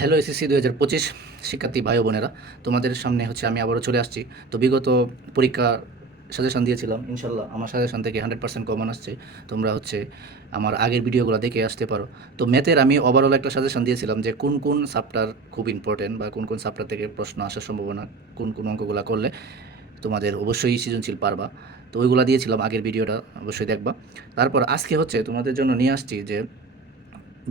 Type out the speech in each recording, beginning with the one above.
Hello SSC 2025 শিক্ষার্থী ভাই ও বোনেরা, তোমাদের সামনে হচ্ছে আমি আবারও চলে আসছি। তো বিগত পরীক্ষা সাজেশন দিয়েছিলাম, ইনশাল্লাহ আমার সাজেশন থেকে 100% কমন আসছে। তোমরা হচ্ছে আমার আগের ভিডিওগুলো দেখে আসতে পারো। তো ম্যাথের আমি ওভারঅল একটা সাজেশন দিয়েছিলাম যে কোন কোন চ্যাপ্টার খুব ইম্পর্টেন্ট বা কোন কোন চ্যাপ্টার থেকে প্রশ্ন আসার সম্ভাবনা, কোন কোন অঙ্কগুলো করলে তোমাদের অবশ্যই সৃজনশীল পারবা। তো ওইগুলো দিয়েছিলাম, আগের ভিডিওটা অবশ্যই দেখবা। তারপর আজকে হচ্ছে তোমাদের জন্য নিয়ে আসছি যে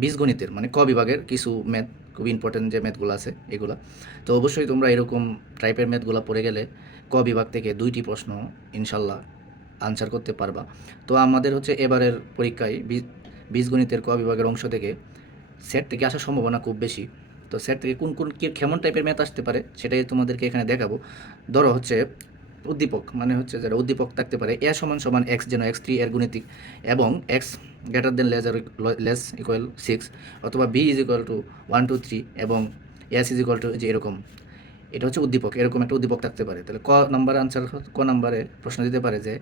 বীজগণিতের মানে ক বিভাগের কিছু ম্যাথ, খুব ইম্পর্টেন্ট যে ম্যাথগুলো আছে এগুলা। তো অবশ্যই তোমরা এরকম টাইপের ম্যাথগুলো পড়ে গেলে ক বিভাগ থেকে 2টি প্রশ্ন ইনশাল্লাহ আনসার করতে পারবা। তো আমাদের হচ্ছে এবারের পরীক্ষায় বীজগণিতের ক বিভাগের অংশ থেকে সেট থেকে আসার সম্ভাবনা খুব বেশি। তো সেট থেকে কোন কোন কেমন টাইপের ম্যাথ আসতে পারে সেটাই তোমাদেরকে এখানে দেখাবো। ধরো হচ্ছে উদ্দীপক, মানে হচ্ছে যারা উদ্দীপক থাকতে পারে এ সমান সমান এক্স, যেন x3 এর গুণিতিক এবং x greater than less equal 6, অথবা বি ইজ ইকুয়াল টু 1 2 3 এবং এস ইজ ইকুয়াল টু যে এরকম। এটা হচ্ছে উদ্দীপক, এরকম একটা উদ্দীপক থাকতে পারে। তাহলে ক নাম্বার আনসার, ক নাম্বারে প্রশ্ন দিতে পারে যে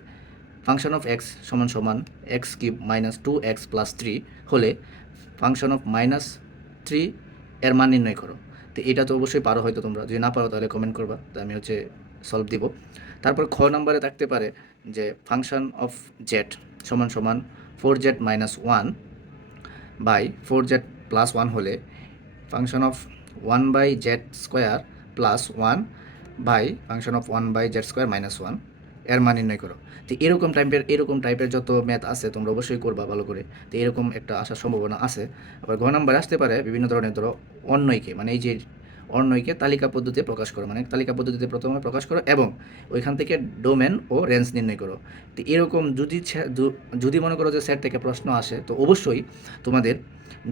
ফাংশন অফ এক্স সমান সমান x cube minus 2x plus 3 হলে ফাংশন অফ মাইনাস 3 এর মান নির্ণয় করো। তো এটা তো অবশ্যই পারো, হয়তো তোমরা যদি না পারো তাহলে কমেন্ট করবা, তো আমি হচ্ছে সলভ দিব। তারপর খ নাম্বারে থাকতে পারে যে ফাংশন অফ জেড সমান সমান 4z minus 1 by 4z plus 1 হলে function of 1 by z square plus 1 by function of 1 by z square minus 1 এর মান নির্ণয় করো। তো এরকম টাইপের যত ম্যাথ আছে তোমরা অবশ্যই করবা ভালো করে। তো এরকম একটা আসার সম্ভাবনা আছে। আবার ঘ নাম্বার আসতে পারে বিভিন্ন ধরনের, ধরো অন্যয়কে, মানে এই যে অন্যয়কে তালিকা পদ্ধতিতে প্রকাশ করো, মানে তালিকা পদ্ধতিতে প্রথমে প্রকাশ করো এবং ওইখান থেকে ডোমেন ও রেঞ্জ নির্ণয় করো। তো এরকম যদি মনে করো যে সেট থেকে প্রশ্ন আসে, তো অবশ্যই তোমাদের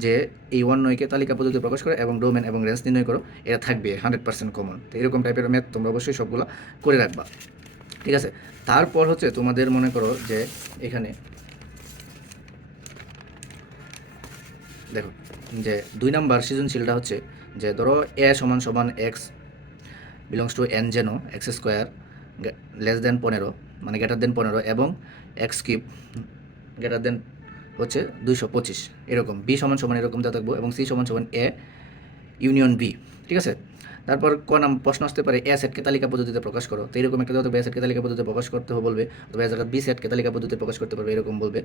যে এই অন্যয়কে তালিকা পদ্ধতিতে প্রকাশ করো এবং ডোমেন এবং রেঞ্জ নির্ণয় করো, এটা থাকবে 100% কমন। তো এরকম টাইপের ম্যাথ তোমরা অবশ্যই সবগুলো করে রাখবা, ঠিক আছে। তারপর হচ্ছে তোমাদের মনে করো যে এখানে দেখো যে 2 নাম্বার সৃজনশীলটা হচ্ছে যে ধরো এ সমান সমান এক্স বিলংস টু এন, যেন এক্স স্কোয়ার লেস দেন 15 মানে গ্রেটার দেন 15 এবং এক্স কিউব গ্রেটার দেন হচ্ছে 225, এরকম বি সমান সমান এরকম দেওয়া থাকবো এবং সি সমান সমান এ ইউনিয়ন বি, ঠিক আছে। তারপর প্রশ্ন আসতে পারে এ সেটকে তালিকা পদ্ধতিতে প্রকাশ করো। তো এরকম একটা দেওয়া থাকবে, এ সেটকে তালিকা পদ্ধতিতে প্রকাশ করতে হবে বলবে, অথবা এ জায়গায় বি সেটকে তালিকা পদ্ধতিতে প্রকাশ করতে পারবে, এরকম বলবে।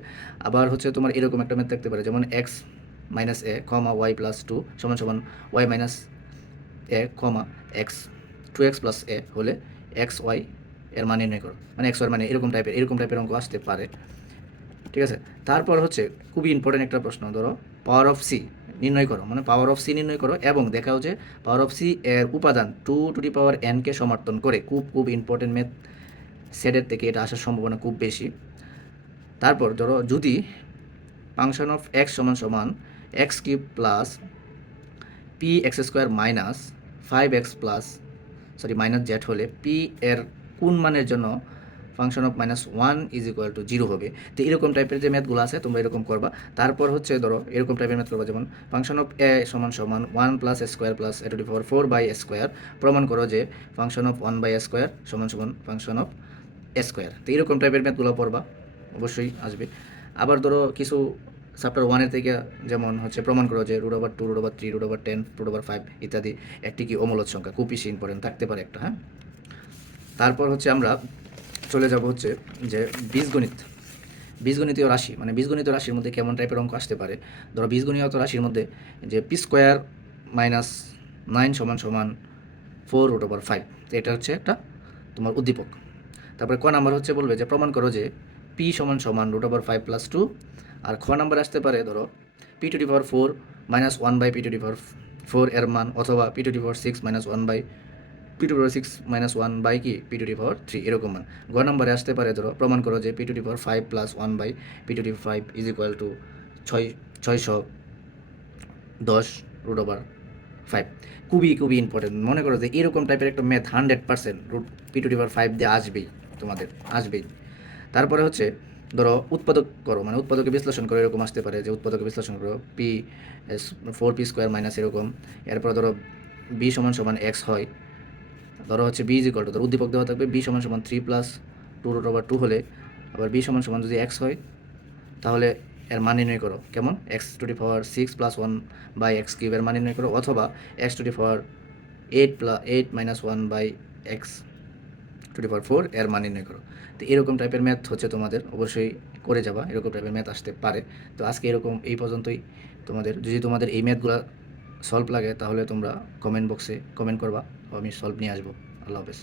আবার হচ্ছে তোমার এরকম একটা ম্যাথ থাকতে পারে, যেমন এক্স মাইনাস এ কমা ওয়াই প্লাস 2 সমান সমান ওয়াই মাইনাস এ কমা এক্স 2x প্লাস এ হলে এক্স ওয়াই এর মান নির্ণয় করো, মানে এক্স ওয়াই মানে এরকম টাইপের অঙ্ক আসতে পারে, ঠিক আছে। তারপর হচ্ছে খুবই ইম্পর্টেন্ট একটা প্রশ্ন, ধরো পাওয়ার অফ সি নির্ণয় করো, মানে পাওয়ার অফ সি নির্ণয় করো এবং দেখাও যে পাওয়ার অফ সি এর উপাদান 2 টু দি পাওয়ার n-কে সমর্থন করে। খুব ইম্পর্টেন্ট ম্যাথ, সেটের থেকে এটা আসার সম্ভাবনা খুব বেশি। তারপর ধরো যদি ফাংশন অফ এক্স সমান সমান x cube plus P x square minus 5x plus minus Z হলে পি এর কোন মানের জন্য function of -1 is equal two 0 হবে। তো এরকম টাইপের যে ম্যাথগুলো আছে তোমরা এরকম করবা। তারপর হচ্ছে ধরো এরকম টাইপের ম্যাথ করবা, যেমন ফাংশন অফ এ সমান সমান 1 plus A square plus A to the power 4 by A square, প্রমাণ করো যে function of 1 by A square সমান সমান ফাংশন অফ এ স্কোয়ার। তো এরকম টাইপের ম্যাথগুলো পড়বা, অবশ্যই আসবে। আবার ধরো কিছু চ্যাপ্টার 1-এর থেকে, যেমন হচ্ছে প্রমাণ করো যে √2, √3, √10, √5 ইত্যাদি একটি কি অমূলদ সংখ্যা, খুব বেশি ইম্পর্টেন্ট থাকতে পারে একটা, হ্যাঁ। তারপর হচ্ছে আমরা চলে যাব হচ্ছে যে বীজগণিতীয় রাশি, মানে বীজগণিতীয় রাশির মধ্যে কেমন টাইপের অঙ্ক আসতে পারে। ধরো বীজগণিত রাশির মধ্যে যে পি স্কোয়ার মাইনাস 9 সমান সমান 4√5, তো এটা হচ্ছে একটা তোমার উদ্দীপক। তারপরে ক নাম্বার হচ্ছে বলবে যে প্রমাণ করো যে পি সমান সমান √5 প্লাস 2। আর খ নাম্বার আসতে পারে ধরো P to the power 4 minus 1 by P to the power 4 এর মান, অথবা P to the power 6 minus 1 by P to the power 6 minus 1 by কি পি টু দি পাওয়ার 3, এরকম মান। গ নাম্বারে আসতে পারে ধরো প্রমাণ করো যে P to the power 5 plus 1 by P to the 5 is equal to 610√5। খুবই ইম্পর্টেন্ট, মনে করো যে এরকম টাইপের একটা math 100% P to the power 5 দিয়ে আসবেই, তোমাদের আসবেই। তারপরে হচ্ছে ধরো উৎপাদক করো, মানে উৎপাদকে বিশ্লেষণ করো, এরকম আসতে পারে যে উৎপাদকে বিশ্লেষণ করো পি 4p স্কোয়ার মাইনাস এরকম। এরপর ধরো বি সমান সমান এক্স হয়, ধরো হচ্ছে বি ইজ ইকুয়াল টু, ধরো উদ্দীপক দেওয়া থাকবে বি সমান সমান 3 প্লাস 2√2 হলে, আবার বি সমান সমান যদি এক্স হয় তাহলে এর মান নির্ণয় করো। কেমন? X to the power 6 + 1 by x cube এর মান নির্ণয় করো, অথবা x to the power 8 minus 1 by x to the power 4 এর মান নির্ণয় করো। তো এরকম টাইপের ম্যাথ হচ্ছে তোমাদের অবশ্যই করে যাবা, এরকম টাইপের ম্যাথ আসতে পারে। তো আজকে এরকম এই পর্যন্তই। যদি তোমাদের এই ম্যাথগুলো সলভ লাগে তাহলে তোমরা কমেন্ট বক্সে কমেন্ট করবা, আমি সলভ নিয়ে আসবো। আল্লাহ হাফেজ।